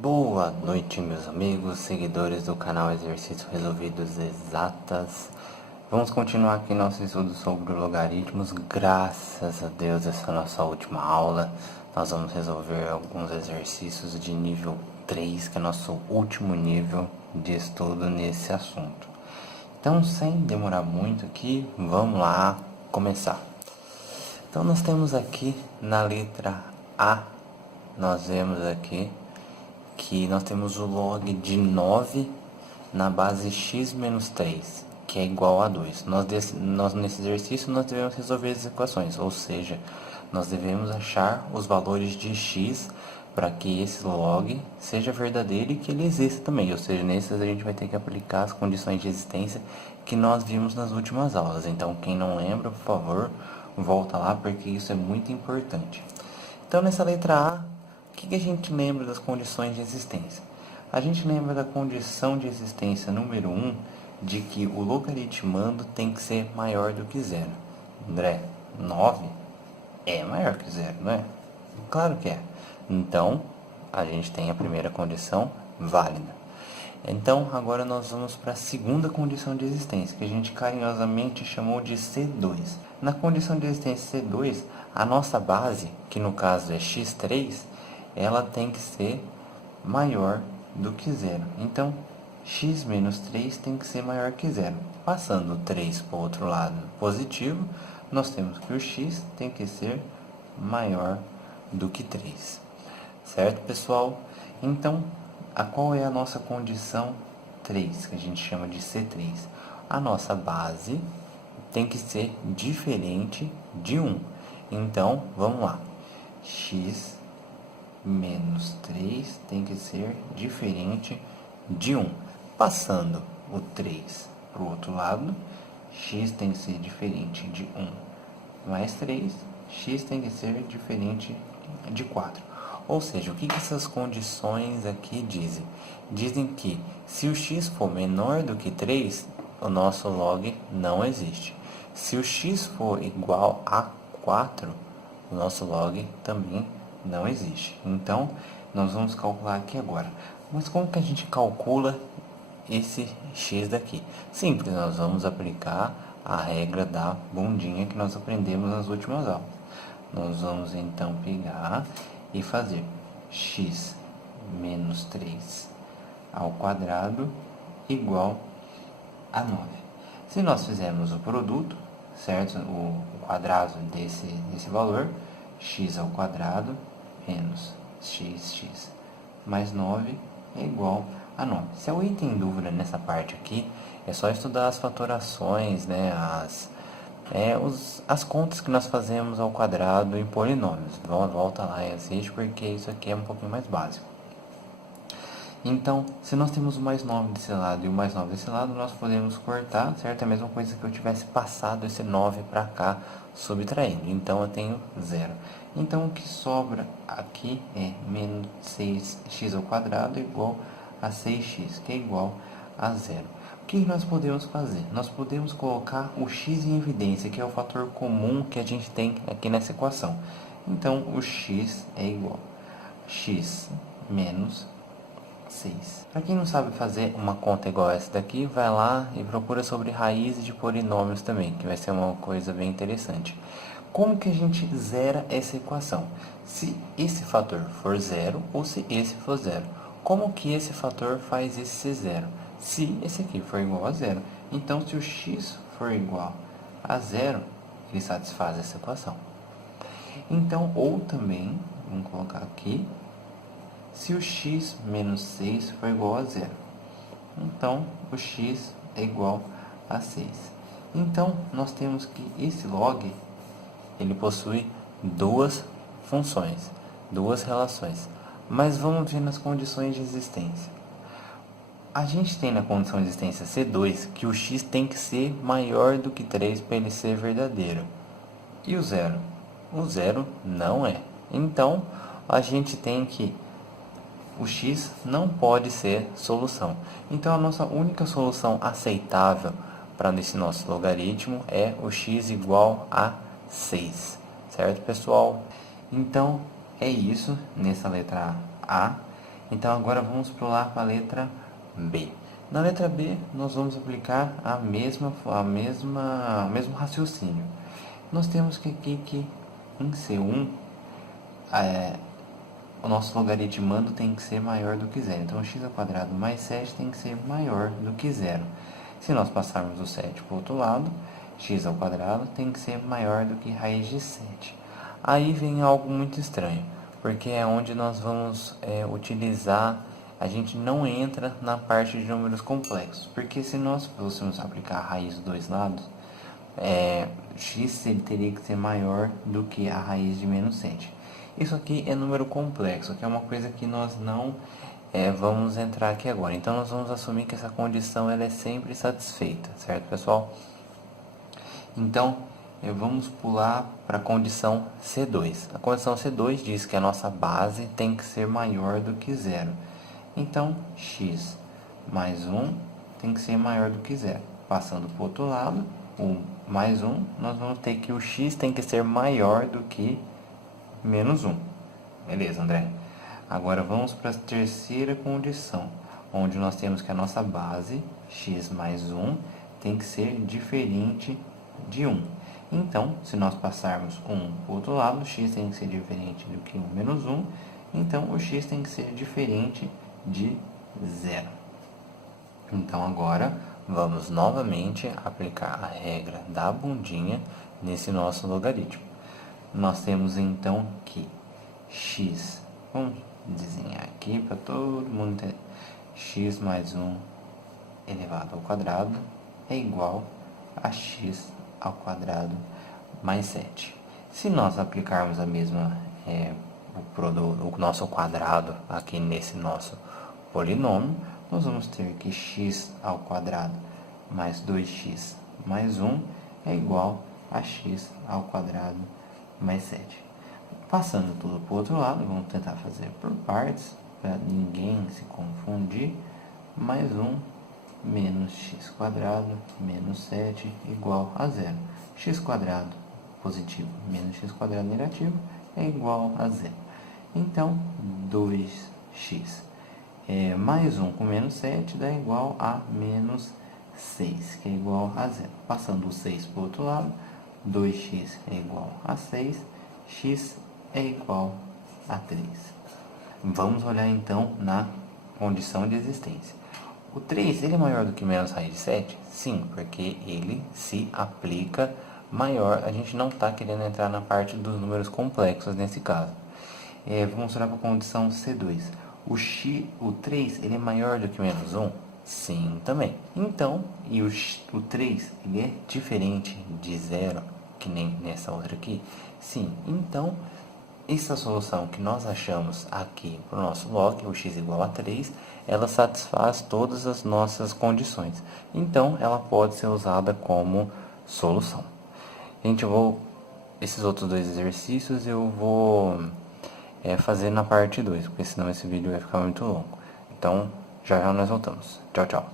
Boa noite, meus amigos, seguidores do canal Exercícios Resolvidos Exatas. Vamos continuar aqui nosso estudo sobre logaritmos. Graças a Deus, essa é a nossa última aula. Nós vamos resolver alguns exercícios de nível 3, que é nosso último nível de estudo nesse assunto. Então, sem demorar muito aqui, vamos lá começar. Então, nós temos aqui na letra A, nós vemos aqui que nós temos o log de 9 na base x menos 3, que é igual a 2. Nesse exercício, nós devemos resolver as equações, ou seja, nós devemos achar os valores de x para que esse log seja verdadeiro e que ele exista também. Ou seja, nesses a gente vai ter que aplicar as condições de existência que nós vimos nas últimas aulas. Então, quem não lembra, por favor, volta lá, porque isso é muito importante. Então, nessa letra A, o que a gente lembra das condições de existência? A gente lembra da condição de existência número 1, de que o logaritmando tem que ser maior do que zero. André, 9 é maior que zero, não é? Claro que é. Então, a gente tem a primeira condição válida. Então, agora nós vamos para a segunda condição de existência, que a gente carinhosamente chamou de C2. Na condição de existência C2, a nossa base, que no caso é x3, ela tem que ser maior do que zero. Então, x menos 3 tem que ser maior que zero. Passando o 3 para o outro lado positivo, nós temos que o x tem que ser maior do que 3. Certo, pessoal? Então, qual é a nossa condição 3, que a gente chama de C3? A nossa base tem que ser diferente de 1. Então, vamos lá. X menos 3 tem que ser diferente de 1. Passando o 3 para o outro lado, x tem que ser diferente de 1 mais 3, x tem que ser diferente de 4. Ou seja, o que essas condições aqui dizem? Dizem que se o x for menor do que 3, o nosso log não existe. Se o x for igual a 4, o nosso log também não existe. Então, nós vamos calcular aqui agora. Mas como que a gente calcula esse x daqui? Simples, nós vamos aplicar a regra da bundinha que nós aprendemos nas últimas aulas. Nós vamos então pegar e fazer x menos 3 ao quadrado igual a 9. Se nós fizermos o produto, certo? O quadrado desse valor, x ao quadrado menos x mais 9 é igual a 9. Se alguém tem dúvida nessa parte aqui, é só estudar as fatorações, né? As contas que nós fazemos ao quadrado em polinômios. Volta lá e assiste, porque isso aqui é um pouquinho mais básico. Então, se nós temos o mais 9 desse lado e o mais 9 desse lado, nós podemos cortar, certo? É a mesma coisa que eu tivesse passado esse 9 para cá, subtraindo. Então, eu tenho 0. Então, o que sobra aqui é menos 6x ao quadrado igual a 6x, que é igual a 0. O que nós podemos fazer? Nós podemos colocar o x em evidência, que é o fator comum que a gente tem aqui nessa equação. Então, o x é igual a x menos 6. Para quem não sabe fazer uma conta igual a essa daqui, vai lá e procura sobre raízes de polinômios também, que vai ser uma coisa bem interessante. Como que a gente zera essa equação? Se esse fator for zero ou se esse for zero. Como que esse fator faz esse ser zero? Se esse aqui for igual a zero. Então, se o x for igual a zero, ele satisfaz essa equação. Então, ou também, vamos colocar aqui, se o x menos 6 for igual a zero. Então, o x é igual a 6. Então, nós temos que esse log, ele possui duas funções, duas relações. Mas vamos ver nas condições de existência. A gente tem na condição de existência C2 que o x tem que ser maior do que 3 para ele ser verdadeiro. E o zero? O zero não é. Então, a gente tem que o x não pode ser solução. Então, a nossa única solução aceitável para esse nosso logaritmo é o x igual a 6. Certo, pessoal? Então, é isso nessa letra A. Então agora vamos pular para a letra B. Na letra B, nós vamos aplicar o mesmo raciocínio. Nós temos que aqui que em C1, o nosso logaritmando tem que ser maior do que zero. Então, x ao quadrado mais 7 tem que ser maior do que zero. Se nós passarmos o 7 para o outro lado, x ao quadrado tem que ser maior do que raiz de 7. Aí vem algo muito estranho, porque é onde nós vamos utilizar, a gente não entra na parte de números complexos, porque se nós fôssemos aplicar a raiz dos dois lados, x ele teria que ser maior do que a raiz de menos 7. Isso aqui é número complexo, que é uma coisa que nós não vamos entrar aqui agora. Então, nós vamos assumir que essa condição ela é sempre satisfeita, certo, pessoal? Então, vamos pular para a condição C2. A condição C2 diz que a nossa base tem que ser maior do que zero. Então, x mais 1 tem que ser maior do que zero. Passando para o outro lado, o mais 1, nós vamos ter que o x tem que ser maior do que menos 1. Beleza, André? Agora vamos para a terceira condição, onde nós temos que a nossa base, x mais 1, tem que ser diferente de 1. Então, se nós passarmos 1 para o outro lado, o x tem que ser diferente do que 1 menos 1. Então, o x tem que ser diferente de 0. Então, agora, vamos novamente aplicar a regra da bundinha nesse nosso logaritmo. Nós temos, então, que x, vamos desenhar aqui para todo mundo entender, x mais 1 elevado ao quadrado é igual a x ao quadrado mais 7. Se nós aplicarmos a mesma, o nosso quadrado aqui nesse nosso polinômio, nós vamos ter que x ao quadrado mais 2x mais 1 é igual a x ao quadrado mais 7. Passando tudo para o outro lado, vamos tentar fazer por partes, para ninguém se confundir. Mais 1 menos x quadrado menos 7 igual a zero. X quadrado positivo menos x quadrado negativo é igual a zero. Então, 2x mais 1 com menos 7 dá igual a menos 6, que é igual a zero. Passando o 6 para o outro lado, 2x é igual a 6, x é igual a 3. Vamos olhar então na condição de existência. O 3 ele é maior do que menos raiz de 7? Sim, porque ele se aplica maior. A gente não está querendo entrar na parte dos números complexos nesse caso. Vamos olhar para a condição C2. O 3 ele é maior do que menos 1? Sim, também. Então, e o 3 ele é diferente de 0, que nem nessa outra aqui? Sim. Então, essa solução que nós achamos aqui para o nosso log, o x igual a 3, ela satisfaz todas as nossas condições. Então, ela pode ser usada como solução. Gente, esses outros dois exercícios eu vou fazer na parte 2, porque senão esse vídeo vai ficar muito longo. Então, já já nós voltamos. Tchau, tchau.